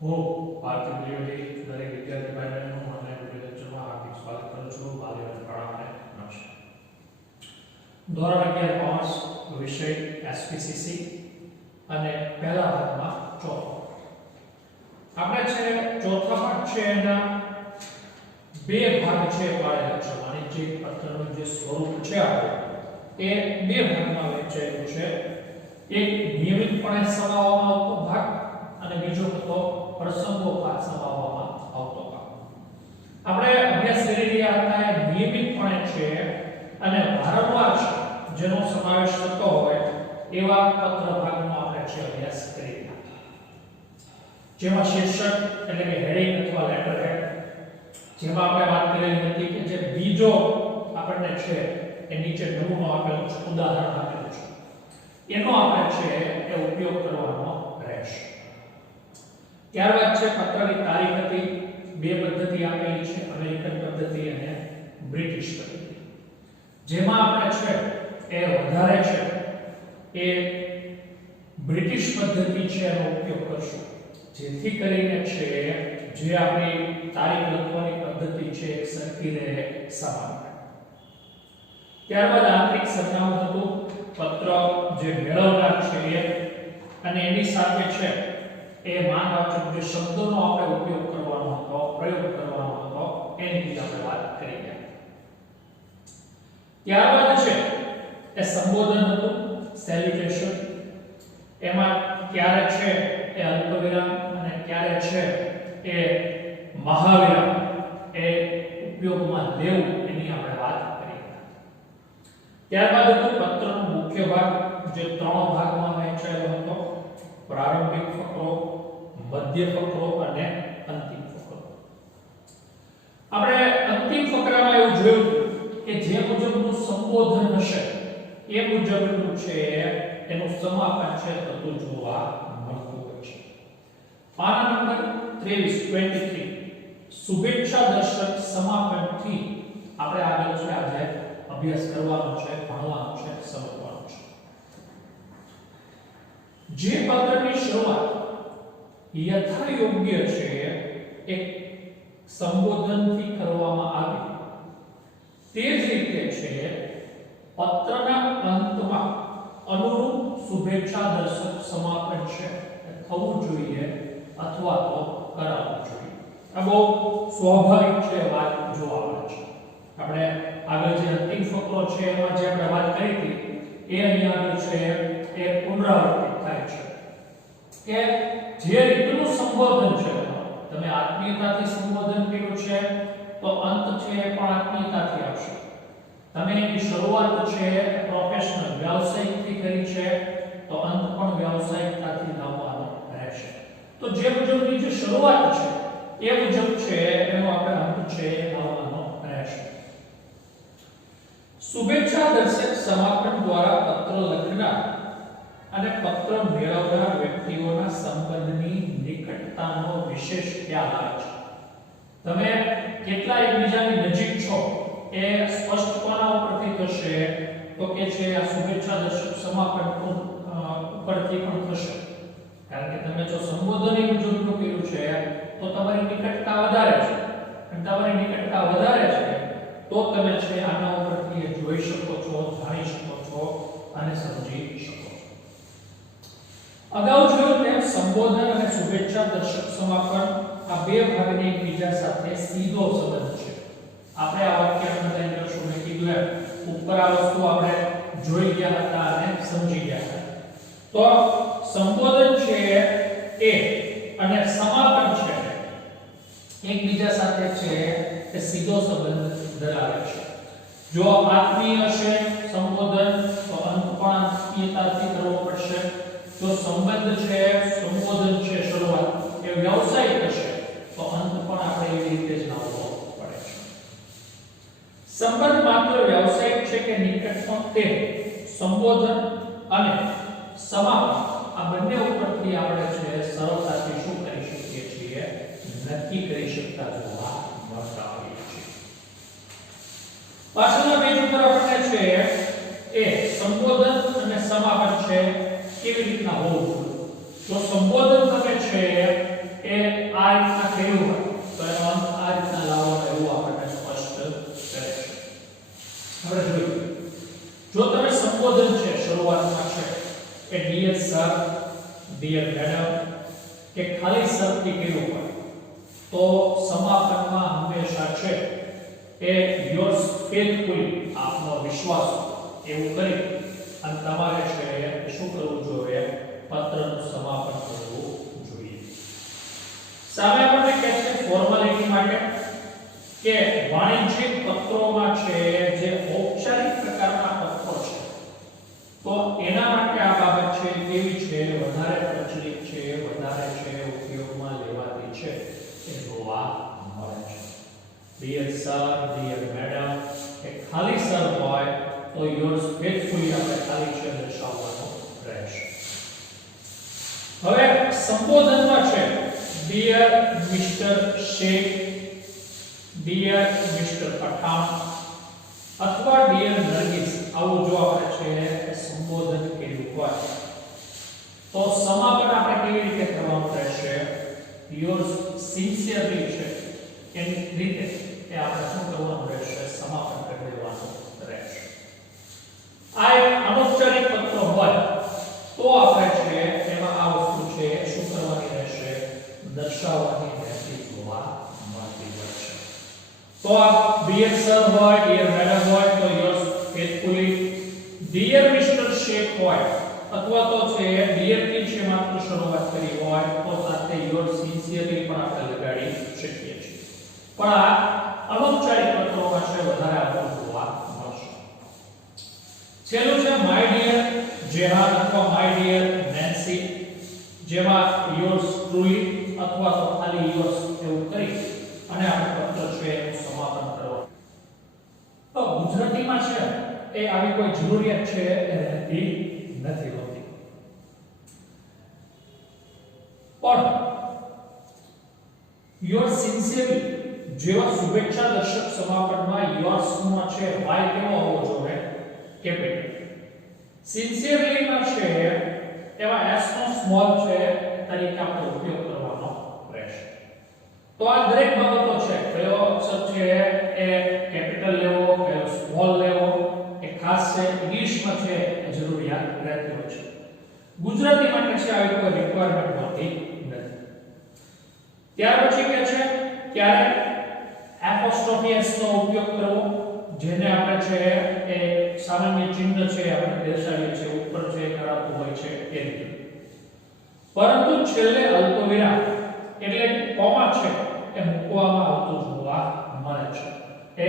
હું ભારતીય વિદ્યાર્થી દરેક વિદ્યાર્થી ભાઈ બહેનોનું ઓનલાઈન વિડિયો લેક્ચરમાં હાર્દિક સ્વાગત કરું છું. બાલ્ય શાળાને નમસ્કાર. ધોરણ 11 કોમર્સ વિષય એસપીસીસી અને પહેલા ભાગમાં ચોથો આપણે છે ચોથા ભાગ છે એના બે ભાગ છે પાડેલા છે. વાણિજ્યિક પત્રનું જે સ્વરૂપ છે આપણે એ બે ભાગમાં વહેંચાયેલું છે. એક નિયમિતપણે સમાવવામાં આવતો ભાગ અને બીજો હતો પ્રસંગોપાત સમાવવામાં આવતો ભાગ. આપણે અભ્યાસ કરી રહ્યા હતા એ નિયમિતપણે છે અને વારંવાર છે જેનો સમાવેશ થતો હોય એવા પત્ર ભાગનો આપણે છે અભ્યાસ કરી રહ્યા હતા. જેમાં શીર્ષક એટલે કે હેડિંગ અથવા લેટર હેડ, જેમાં આપણે વાત કરેલી હતી કે જે બીજો આપણને છે એ નીચે નમૂનો આપેલો છે, ઉદાહરણ આપેલું છે, એનો આપણે છે એ ઉપયોગ કરવાનો રહેશે. ત્યારબાદ છે પત્રની તારીખ હતી. બે પદ્ધતિ આપેલી છે, અમેરિકન પદ્ધતિ અને બ્રિટિશ પદ્ધતિ. જેમાં આપણે છે એ વધારે છે એ બ્રિટિશ પદ્ધતિ છે એનો ઉપયોગ કરશું, જેથી કરીને છે જે આપણી તારીખ લખવાની પદ્ધતિ છે એક સરખી રહે, સમાન રહે. ત્યારબાદ આંતરિક સરનામું હતું. પત્ર જે મેળવનાર છે એ અને એની સાથે છે એ માનવાચક જે શબ્દોનો આપણે ઉપયોગ કરવાનો હતો, પ્રયોગ કરવાનો હતો, એની વિશે આપણે વાત કરી ગયા. ત્યારબાદ છે એ સંબોધન હતું, સેલ્યુટેશન. એમાં ક્યારે છે એ અલ્પવિરામ અને ક્યારે છે એ મહાવિરામ એ ઉપયોગમાં લેવું એની આપણે વાત કરી ગયા. ત્યારબાદ હતું પત્રનો મુખ્ય ભાગ, જે ત્રણ ભાગમાં વહેંચાયેલો હતો: પ્રારંભિક ફકરો, મધ્ય ફકરો અને અંતિમ ફકરો. આપણે અંતિમ ફકરામાં એવું જોયું કે જે મુજબનું સંબોધન હશે એ મુજબનું છે એનું સમાપન છે થતું જોવા મળતું હોય છે. પાના નંબર 23 શુભેચ્છા દર્શક સમાપનથી આપણે આગળ છે આજે અભ્યાસ કરવાનો છે, ભણવાનો છે, સમજવાનો છે. જે પત્રની શરૂઆત યથાયોગ્ય છે એક સંબોધનથી કરવામાં આવી, તે જ રીતે છે પત્રના અંતમાં અનુરૂપ શુભેચ્છા દર્શક સમાપન છે થવું જોઈએ અથવા તો કરાવવું જોઈએ. આ બહુ સ્વાભાવિક છે વાત જોવા મળે છે. આપણે આગળ જે અંતિમ ફકરો છે એમાં જે આપણે વાત કરી હતી એ અહીંયા આગળ છે એ પુનરાવર્તિત થાય છે કે જે રીતનું સંબોધન છે, તમે આત્મીયતાથી સંબોધન કર્યું છે તો અંત છે એ પણ આત્મીયતાથી આવશે. તમે એની શરૂઆત છે પ્રોફેશનલ વ્યાવસાયિકથી કરી છે તો અંત પણ વ્યાવસાયિકતાથી લાવવાનો રહેશે. તો જે મુજબની જે શરૂઆત છે એ મુજબ છે એનો આપણે અંત છે લાવવાનો રહેશે. શુભેચ્છા દર્શક સમાપન દ્વારા પત્ર લખનાર અને પત્ર મેળવનાર વ્યક્તિઓના સંબંધની નિકટતાનો વિશેષ ખ્યાલ આવે છે. તમે કેટલા એકબીજાની નજીક છો એ સ્પષ્ટ કોના ઉપરથી થશે તો કે છે આ શુભેચ્છા દર્શક સમાપન ઉપરથી પણ થશે. કારણ કે તમે જો સંબોધન મુજબનું કર્યું છે તો તમારી નિકટતા વધારે છે, અને તમારી નિકટતા વધારે છે તો તમે છે આના ઉપરથી જોઈ શકો છો, જાણી શકો છો અને સમજી શકો છો. અગાઉ જોયું તેમ સંબોધન અને શુભેચ્છા દર્શક સમાપન આ બે ભાગની એકબીજા સાથે સીધો સંબંધ છે. આપણે આ વાક્યને બધાને કરશું મેં કીધું એમ ઉપર આ વસ્તુ આપણે જોઈ ગયા હતા અને સમજી ગયા હતા. તો સંબોધન છે એ અને સમાપન છે એકબીજા સાથે છે એ સીધો સંબંધ ધરાવે છે. જો આત્મીય હશે સંબોધન તો અંત પણ આત્મીયતાથી કરવો પડશે. જો સંબંધ છે, સંબોધન છે શરૂઆત એ વ્યવસાયિક હશે તો અંત પણ આપણે એવી રીતે જ લાવવો પડે છે. સંબંધ માત્ર વ્યવસાયિક છે કે નિકટનો તે સંબોધન અને સમાપન આ બંને ઉપરથી આપણે છે સરળતાથી શું કરી શકીએ છીએ, નક્કી કરી શકતા જોવા મળતા હોઈએ છીએ. પાછળના પેજ ઉપર આપણે છે એ સંબોધન અને સમાપન છે કેવી રીતના હોવું જોઈએ. જો સંબોધન તમે છે એ જો તમે સંબોધન છે શરૂઆતમાં છે કે ડિયર સર, ડિયર મેડમ કે ખાલી સર થી કર્યું હોય તો સમાપનમાં હંમેશા છે એ યોર્સ ફેથફુલી આપનો વિશ્વાસ એવું કરી અને તમારે છે એ શું કરવું જોઈએ? પત્રનું સમાપન કરવું જોઈએ. સામે આપણે કહે છે ફોર્માલિટી માટે કે વાણિજ્યિક પત્રોમાં છે જે ઔપચારિક પ્રકારના પત્રો છે તો એના માટે આ બાબત છે કેવી છે? વધારે પ્રચલિત છે, વધારે છે ઉપયોગમાં લેવાતી છે એ જોવા મળે છે. ડિયર સર, ડિયર મેડમ એ ખાલી સર હોય તો યોર્સ ફેથફુલી આપણે ખાલી છે દર્શાવવાનું રહેશે. હવે સંબોધનમાં છે dear mister Sheikh, dear mister Pathan અથવા ડિયર નરગીસ, આવું જો આપણે છે સંબોધન કર્યું હોય તો સમાપન આપણે કેવી રીતે કરવાનું રહેશે? યોર્સ સિન્સિયરલી છે એની રીતે એ આપણે શું કરવાનું રહેશે? સમાપન કરી દેવાનું રહેશે. આ એક અનૌપચારિક પત્ર હોય તો આપણે છે એમાં આ વસ્તુ છે શું કરવાની રહેશે? દર્શાવવાની રહેતી જોવા મળતી હોય છે. તો આ ડિયર સર હોય, ડિયર મેડમ હોય તો yours faithfully, dear mister Sheikh હોય અથવા તો છે ડિયર થી છે માત્ર શરૂઆત કરી હોય તો સાથે યોર્સ સિન્સિયરલી પણ આપણે લગાડી શકીએ છીએ. પણ આ અનૌપચારિક પત્રોમાં છે વધારે આપણને જોવા મળશે. છેલ્લું છે માય ડિયર જેહાન અથવા માય ડિયર નેન્સી, જેમાં યોર્સ ટ્રુલી અથવા તો ખાલી યોર્સ એવું કરી અને આપણે પત્ર છે એનું સમાપન કરવાનું. તો ગુજરાતીમાં છે એ આવી કોઈ જરૂરિયાત છે એ રહેતી નથી હોતી. પણ યોર સિન્સિયરલી જેવા શુભેચ્છા દર્શક સમાપનમાં યોર્સ માં છે વાય કેવો હોવો જોઈએ? કેપિટલ. સિન્સિયરલી માં છે એમાં s નો સ્મોલ છે તરીકે આપણે ઉપયોગ કરવાનો રહેશે. તો આ દરેક બાબતો છે કયો અક્ષર છે એ કેપિટલ લેવો, કયો સ્મોલ લેવો એ ખાસ છે ઇંગ્લિશમાં છે એ જરૂરિયાત રહેતી હોય છે. ગુજરાતી માટે છે આવી કોઈ રિક્વાયરમેન્ટ હોતી નથી. ત્યાર પછી કે છે ક્યારે એપોસ્ટ્રોફી s નો ઉપયોગ કરવો, જેને આપણે છે એ સામાન્ય ચિહ્ન છે આપણે દર્શાવીએ છીએ ઉપર છે કરાતું હોય છે એ રીતે. પરંતુ છેલ્લે અલ્પવિરામ એટલે કોમા છે એ મૂકવામાં આવતું જોવા મળે છે. એ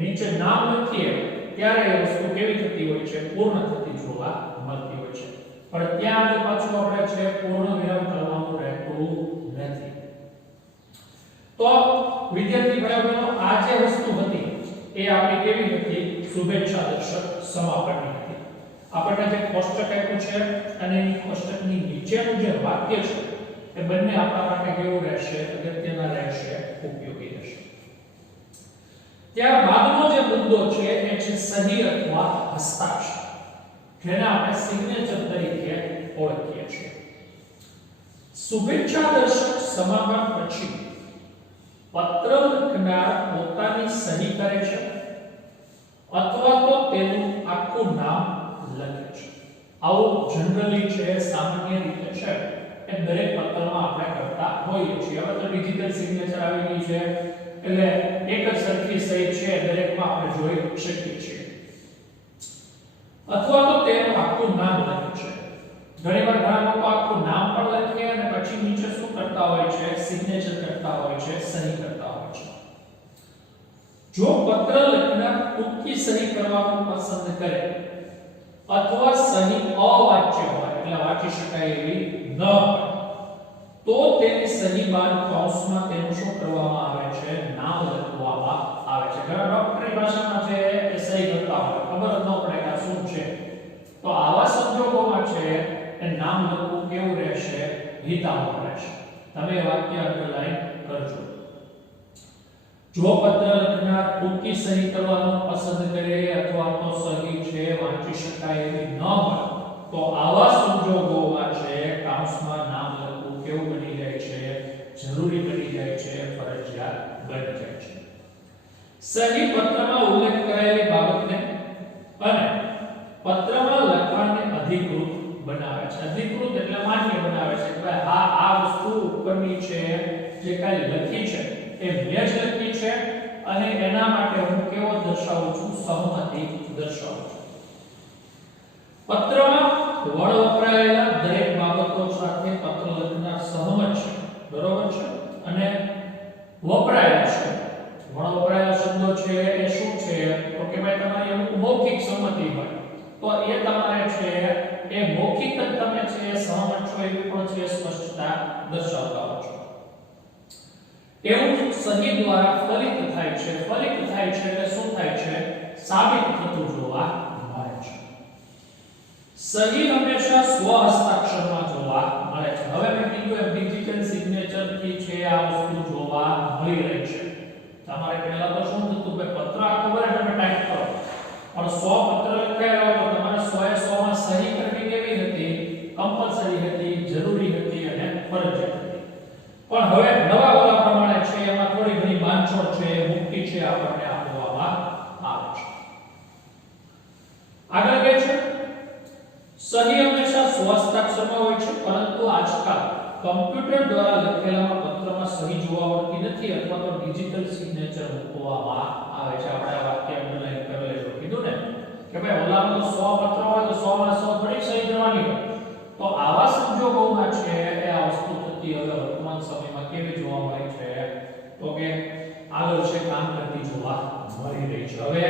નીચે નામ લખીએ ત્યારે એ વસ્તુ કેવી થતી હોય છે? પૂર્ણ થતી જોવા મળતી હોય છે. પણ ત્યાં પાછું આપણે છે પૂર્ણ વિરામ કરવાનું રહેતું નથી. તો વિદ્યાર્થી ભાઈઓ આ જે વસ્તુ હતી એ આપણી કેવી હતી? શુભેચ્છા દર્શક સમાપનની હતી. આપણને જે કોષ્ટક આપ્યું છે અને એ કોષ્ટકની નીચેનું જે વાક્ય છે એ બંને આપણા માટે કેવું રહેશે? અગત્યના રહેશે, ઉપયોગી રહેશે. ત્યારબાદનો જે મુદ્દો છે એ છે સહી અથવા હસ્તાક્ષર, જેને આપણે સિગ્નેચર તરીકે ઓળખીએ છીએ. શુભેચ્છા દર્શક સમાપન પછી પત્ર લખનાર પોતાની સહી કરે છે અથવા તો તેનું આખું નામ લખે છે. આવું જનરલી છે સામાન્ય રીતે છે એ દરેક પત્રમાં આપણે કરતા હોઈએ છીએ. હવે તો ડિજિટલ સિગ્નેચર આવી ગઈ છે એટલે એક જ સરખી સહી છે દરેકમાં આપણે જોઈ શકીએ છીએ. અથવા તો તેનું આખું નામ લખે છે. ઘણીવાર ઘણા લોકો આખું નામ પણ લખે અને પછી નીચે શું કરતા હોય છે? સિગ્નેચર કરતા હોય છે, સહી કરતા હોય છે. જો પત્ર લખનાર ટૂંકી સહી કરવાનું પસંદ કરે અથવા સહી અવાચ્ય હોય એટલે વાંચી શકાય એવી ન હોય તો તેની સહી બાદ કૌંસમાં તેનું શું કરવામાં આવે છે? નામ લખવામાં આવે છે. ઘણા ડોક્ટરી ભાષામાં છે એ સહી કરતા હોય ખબર ન પડે કે શું છે. તો આવા સંજોગોમાં છે એ નામ લખવું કેવું રહેશે? હિતાવહ રહેશે. તમે વાક્ય અંડરલાઈન કરજો. જો પત્ર લખનાર ટૂંકી સહી કરવાનું પસંદ કરે અથવા તો સહી છે વાંચી શકાય એવી ન હોય તો આવા સંજોગોમાં છે કૌંસમાં નામ લખવું કેવું બની જાય છે? જરૂરી બની જાય છે, ફરજિયાત બની જાય છે. સહી પત્રમાં ઉલ્લેખ કરાયેલી બાબતને અને પત્રમાં લખાણને અધિકૃત બનાવે છે. અધિકૃત એટલે માન્ય બનાવે છે કે ભાઈ આ વસ્તુ ઉપરની છે જે કાઈ લખી છે એ મેં જ લખી છે અને એના માટે હું કેવો દર્શાવું છું, સહમતિ દર્શાવું છું. પત્રમાં વડ વપરાયેલા દરેક બાબતો સાથે પત્ર લખનાર સહમત છે, બરોબર છે, અને વપરાયેલા છે વડ વપરાયેલા શબ્દો છે એ શું છે તો કે ભાઈ તમારી અમુક મૌખિક સંમતિ હોય તો એ તમારે છે એ મૌખિક જ તમે છે સહમત છો એવી પણ છે સ્પષ્ટતા દર્શાવતા હો છો. એવું સહી દ્વારા ફલિત થાય છે. ફલિત થાય છે એટલે શું થાય છે, સાબિત થતું જોવા મળે છે. સહી હંમેશા સ્વ હસ્તાક્ષરમાં જોવા મળે છે. હવે મેં કીધું એમ ડિજિટલ સિગ્નેચર થી છે આ વસ્તુ જોવા મળી રહી છે. તમારે પહેલા તો શું થતું કે પત્ર આખો ભરે તમે ટાઈપ કરો પણ 100 પત્ર લખાયેલા હોય તો તમારે 100 એ 100 માં સહી કરવી કેવી હતી, કમ્પલસરી હતી, જરૂરી હતી અને ફરજિયાત હતી. પણ હવે નવા વાળા પ્રમાણે છે એમાં થોડી ઘણી બાંધછોડ છે, મુક્તિ છે આપણને આપવામાં આવે છે. આગળ કે છે સહી હંમેશા સ્વહસ્તાક્ષરમાં હોય છે પરંતુ આજકાલ કમ્પ્યુટર દ્વારા લખેલા પત્રમાં સહી જોવા મળતી નથી અથવા તો ડિજિટલ સિગ્નેચર મૂકવામાં આવે છે. આપણે આ વાક્ય અંડરલાઈન કરેલું કીધું ને કે ભાઈ ઓલામાં તો 100 પત્ર હોય તો 100 માં 100 થોડી સહી કરવાની હોય. તો આવા સંજોગોમાં છે એ આ વસ્તુ થતી હવે વર્તમાન સમયમાં કેવી જોવા મળે છે તો કે આગળ છે કામ કરતી જોવા મળી રહી છે. હવે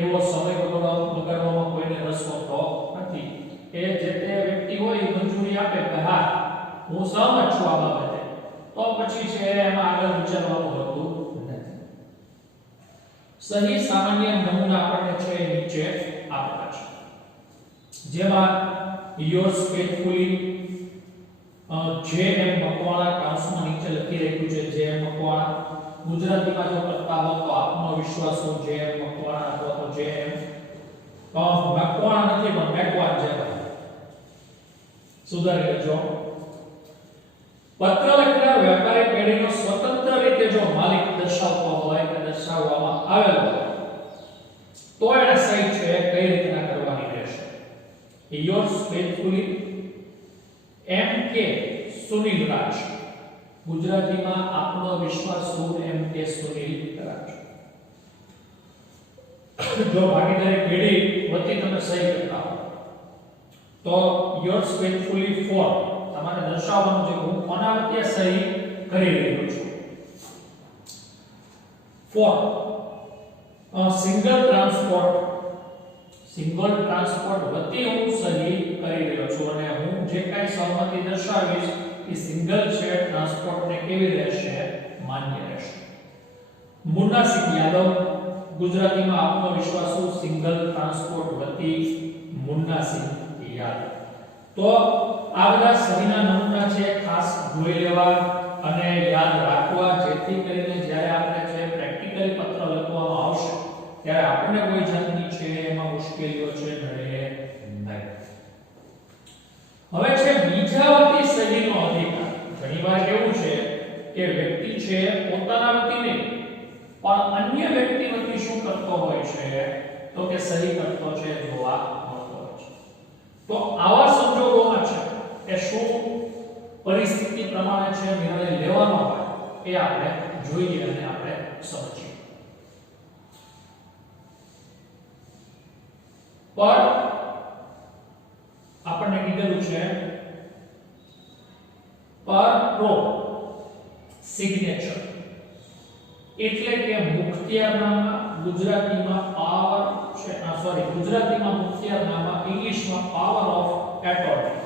એવો સમય બગાડવામાં કોઈને રસ હોતો નથી. એ જે તે વ્યક્તિ હોય મંજૂરી આપે કે હા હું સહમત છું આ બાબતે તો પછી છે એમાં આગળ વિચારવાનું હોતું નથી. સહી સામાન્ય નમૂના આપણને છે નીચે આપેલા છે જેમાં યોર્સ ફેથફુલી જે.એમ. મકવાણા કાઉન્સમાં નીચે લખી રાખ્યું છે જે.એમ. મકવાણા. ગુજરાતીમાં જો કરતા હો તો આપનો વિશ્વાસ હો જે.એમ. મકવાણા અથવા તો જે.એમ. મકવાણા નથી પણ મેકવાન છે સુધારી લેજો. પત્ર લખનાર વેપારી પેઢીનો સ્વતંત્ર રીતે જો માલિક દર્શાવતો હોય કે દર્શાવવામાં આવેલો હોય તો એને સહી છે કઈ રીતના કરવાની રહેશે. Yours faithfully M.K. Sunil Raj. ગુજરાતીમાં આપનો વિશ્વાસ હો M.K. સુનિલ રાજ. જો ભાગીદારી પેઢી વતી તમે સહી કરતા હો તો યોર્સ ફેથફુલી ફોર તમારે દર્શાવવાનું છે હું કોના વતી સહી કરી રહ્યો છું. ફોર સિંગલ ટ્રાન્સપોર્ટ વતી હું સહી કરી રહ્યો છું અને હું જે કાંઈ સહમતિ દર્શાવીશ એ સિંગલ છે ટ્રાન્સપોર્ટ ને કેવી રહેશે, માન્ય રહેશે. મુન્નાસિંહ યાદવ. ગુજરાતીમાં આપનો વિશ્વાસ સિંગલ ટ્રાન્સપોર્ટ વતી મુન્નાસિંહ યાદવ. તો આ બધા સહીના નમૂના છે ખાસ જોઈ લેવા અને યાદ રાખવા જેથી કરીને જ્યારે આપણે છે પ્રેક્ટિકલી પત્ર લખવામાં આવશે ત્યારે આપણને કોઈ જાતની છે એમાં મુશ્કેલીઓ છે નડે નહીં. હવે છે બીજા વતી સહીનો અધિકાર. ઘણીવાર કેવું છે કે વ્યક્તિ છે પોતાના વતી નહીં પણ અન્ય વ્યક્તિ વતી શું કરતો હોય છે તો કે સહી કરતો છે જોવા મળતો હોય છે. તો આવા સંજોગોમાં છે કે શું પરિસ્થિતિ પ્રમાણે છે નિર્ણય લેવાનો હોય એ આપણે જોઈએ અને આપણે સમજીએ. પર આપણને કીધેલું છે પર પ્રો સિગ્નેચર એટલે કે મુખત્યારનામા. ગુજરાતીમાં પાવર છે ગુજરાતીમાં મુખત્યારનામા, ઇંગ્લિશમાં પાવર ઓફ એટોર્ની.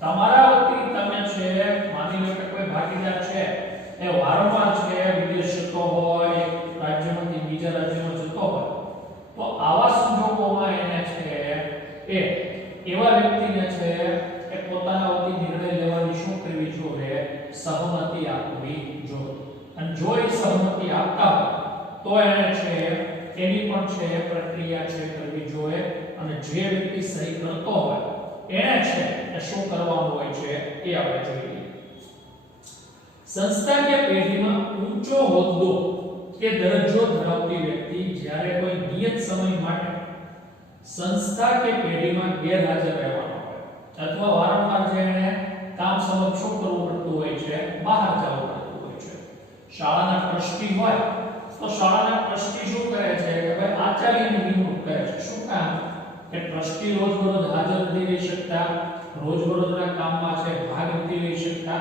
તમારા વતી તમે છે માની લો કે કોઈ ભાગીદાર છે એ વારંવાર છે વિદેશ જતો હોય, એક રાજ્યમાંથી બીજા રાજ્યમાં જતો હોય તો આવા સંજોગોમાં એને છે એ એવા વ્યક્તિને છે એ પોતાના વતી નિર્ણય લેવાની શું કરવી જોઈએ, સહમતિ આપવી જોઈએ. અને જો એ સહમતિ આપતા હોય તો એને છે એની પણ છે પ્રક્રિયા છે કરવી જોઈએ અને જે વ્યક્તિ સહી કરતો હોય એને છે એ શું કરવાનું હોય છે એ આપણે જોઈએ. સંસ્થાકીય પેઢીમાં ઊંચો હોદ્દો કે દરજ્જો ધરાવતી વ્યક્તિ જ્યારે કોઈ નિયત સમય માટે સંસ્થા કે પેઢીમાં ગેરહાજર રહેવાનો હોય અથવા વારંવાર જેને કામ સમક્ષ શું કરવું પડતું હોય છે, બહાર જવું પડતું હોય છે. શાળાના ટ્રસ્ટી હોય તો શાળાના ટ્રસ્ટી શું કરે છે કે ભાઈ આચાર્યની નિમણૂક કરે છે. શું કામ? કે ટ્રસ્ટી રોજ હાજર નથી રહી શકતા, રોજબરોજના કામમાં છે ભાગ નથી લઈ શકતા,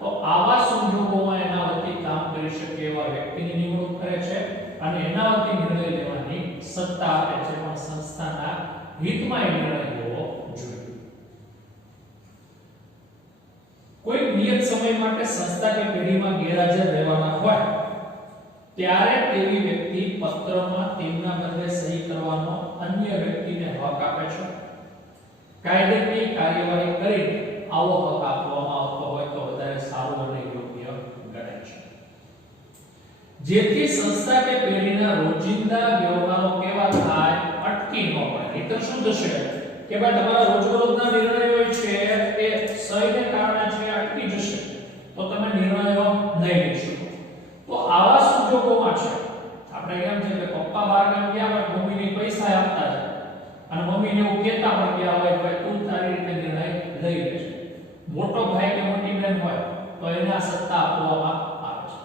તો આવા સંજોગોમાં એના વતી કામ કરી શકે એવા વ્યક્તિની નિમણૂક કરે છે અને એના વતી નિર્ણય લેવાની સત્તા આપે છે, પણ સંસ્થાના હિતમાં એ નિર્ણય લેવો જોઈએ. કોઈ નિયત સમય માટે સંસ્થા કે પેઢીમાં ગેરહાજર રહેવાના હોય ત્યારે તેવી વ્યક્તિ પત્રમાં તેમના બદલે સહી કરવાનો અન્ય વ્યક્તિને હક આપે છે. કાયદેની કાર્યવાહી કરી આવો હક આપવામાં આવતો હોય તો વધારે સારું અને યોગ્ય ગણાય છે. જેથી સંસ્થા કે પેઢીના રોજિંદા વ્યવહારો કેવા થાય, અટકી ન પડે. એ તો શું થશે કે ભાઈ તમારા રોજબરોજના નિર્ણયો છે એ સહીને કારણે છે અટકી જશે, તો તમે નિર્ણયો નહીં લઈ શકો. તો આવા સંજોગોમાં છે આપણે એમ છે કે પપ્પા બહાર ગામ ગયા હોય, મમ્મીને પૈસા આપતા હતા અને મમ્મીને એવું કહેતા પણ ગયા હોય કે તું તારી રીતે નિર્ણય લઈ લેજે. મોટો ભાઈ કે મોટી બહેન હોય તો એને આ સત્તા આપવામાં આવે છે.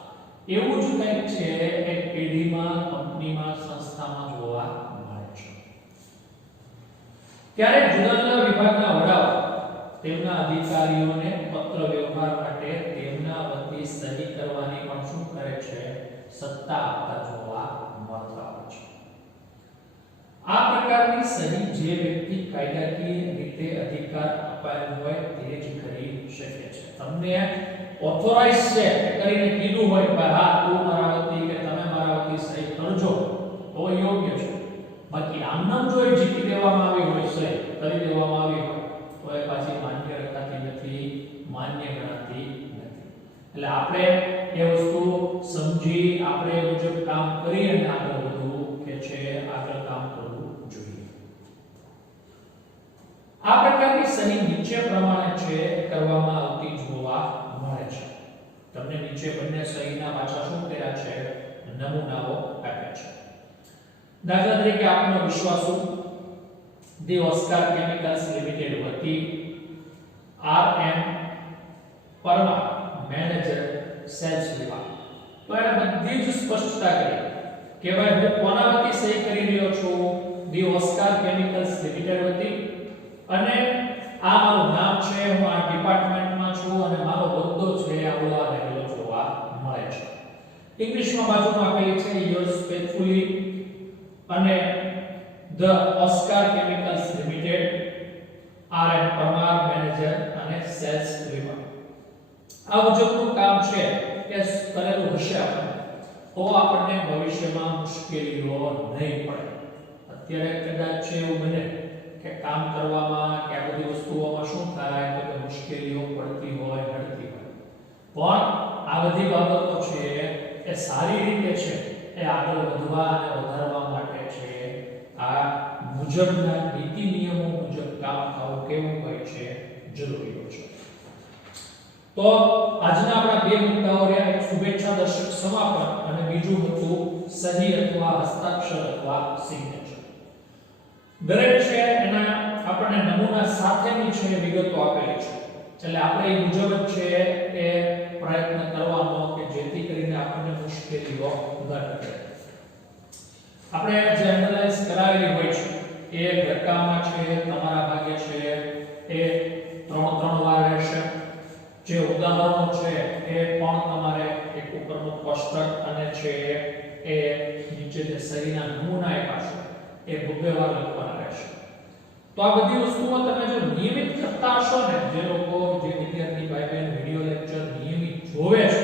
એવું જ કંઈક છે એક પેઢીમાં, કંપનીમાં, સંસ્થામાં જોવા મળે છે. ત્યારે જુદા જુદા વિભાગના વડાઓ તેમના અધિકારીઓને પત્ર વ્યવહાર માટે તેમના વતી સહી કરવાની પણ શું કરે છે, સત્તા આપતા જોવા મળતા હોય છે. આ પ્રકારની સહી જે વ્યક્તિ કાયદાકીય રીતે અધિકાર અપાયેલ હોય તે જ કરી શકે છે. તમને ઓથોરાઇઝ છે કરીને કીધું હોય કે હા તું મારા વતી કે તમે મારા વતી સહી કરજો તો યોગ્ય છે. બાકી આમનામ જો એ જીતી દેવામાં આવી હોય, સહી કરી દેવામાં આવી હોય તો એ પાછી માન્ય રખાતી નથી, માન્ય ગણાતી નથી. એટલે આપણે એ વસ્તુ સમજી આપણે એ મુજબ કામ કરી અને આગળ વધવું કે છે, આગળ કામ કરવું જોઈએ. આ પ્રકારની સહી નીચે પ્રમાણે છે કરવામાં આવતી જોવા મળે છે. તમને નીચે બંને સહીના પાછા શું કર્યા છે, નમૂનાઓ આપ્યા છે. દાખલા તરીકે આપનો વિશ્વાસુ ધી ઓસ્કાર કેમિકલ્સ લિમિટેડ વતી RM પરમાર મેનેજર સેલ્સ વિભાગ. તો એને બધી જ સ્પષ્ટતા કરી કે ભાઈ હું કોના વતી સહી કરી રહ્યો છું, ધી ઓસ્કાર કેમિકલ્સ લિમિટેડ વતી, અને આ મારું નામ છે, હું આ ડિપાર્ટમેન્ટમાં છું અને મારો હોદ્દો છે આવવા રહેલો જોવા મળે છે. ઇંગ્લિશમાં બાજુમાં આપેલી છે યોર્સ ફેથફુલી અને the Oscar chemicals limited RM Parmar manager અને સેલ્સ વિભાગ. આ મુજબનું કામ છે કે કરેલું હશે આપણે તો આપણને ભવિષ્યમાં મુશ્કેલીઓ નહીં પડે. અત્યારે કદાચ છે એવું બને કે કામ કરવામાં કે આ બધી વસ્તુઓમાં શું થાય તો કે મુશ્કેલીઓ પડતી હોય, નડતી હોય, પણ આ બધી બાબતો છે એ સારી રીતે છે એ આગળ વધવા અને વધારવા માટે છે આ મુજબના નીતિ નિયમો મુજબ કામ થવું કેવું હોય છે, જરૂરી હોય છે. તો આજના આપણા બે મુદ્દાઓ રહ્યા, એક શુભેચ્છા દર્શક સમાપન અને બીજું હતું સહી અથવા હસ્તાક્ષર અથવા સિગ્નેચર. દરેક છે એના આપણને નમૂના સાથેની છે વિગતો આપેલી છે, એટલે આપણે એ મુજબ જ છે એ પ્રયત્ન કરવાનો કે જેથી કરીને આપણને મુશ્કેલીઓ ન પડે. આપણે જે એનાલાઇઝ કરાવેલી હોય છે એ ઘટકામાં છે તમારા ભાગે છે એ 3 વાર રહેશે. જે ઉદાહરણો છે એ પણ તમારે એક ઉપરનું કોષ્ટક અને છે એ નીચે જે સહીના નમૂના આપ્યા છે એ 2 વાર લખવાના રહેશે. તો આ બધી વસ્તુઓ તમે જો નિયમિત કરતા હશો ને, જે લોકો જે વિદ્યાર્થી ભાઈ બહેન વિડિયો લેક્ચર નિયમિત જોવે છે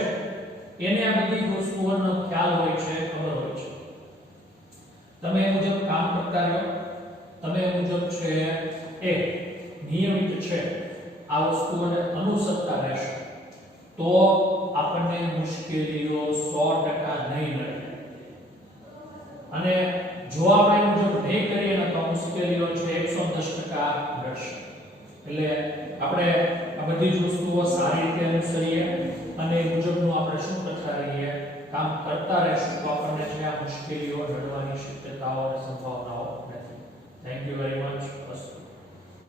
એને આ બધી વસ્તુઓનો ખ્યાલ હોય છે, ખબર હોય છે. તમે એ મુજબ કામ કરતા રહો, તમે એ મુજબ છે એ નિયમિત છે આ વસ્તુઓને અનુસરતા રહેશો તો આપણને મુશ્કેલીઓ 100% નહીં મળે. અને જો આપણે મુજબ નહીં કરીએ ને તો મુશ્કેલીઓ છે 110% મળશે. એટલે આપણે આ બધી જ વસ્તુઓ સારી રીતે અનુસરીએ અને એ મુજબનું આપણે શું કરતા રહીએ, કામ કરતા રહેશું તો આપણને જે આ મુશ્કેલીઓ નડવાની શક્યતાઓ અને સંભાવનાઓ નથી. Thank you. Thank you very much.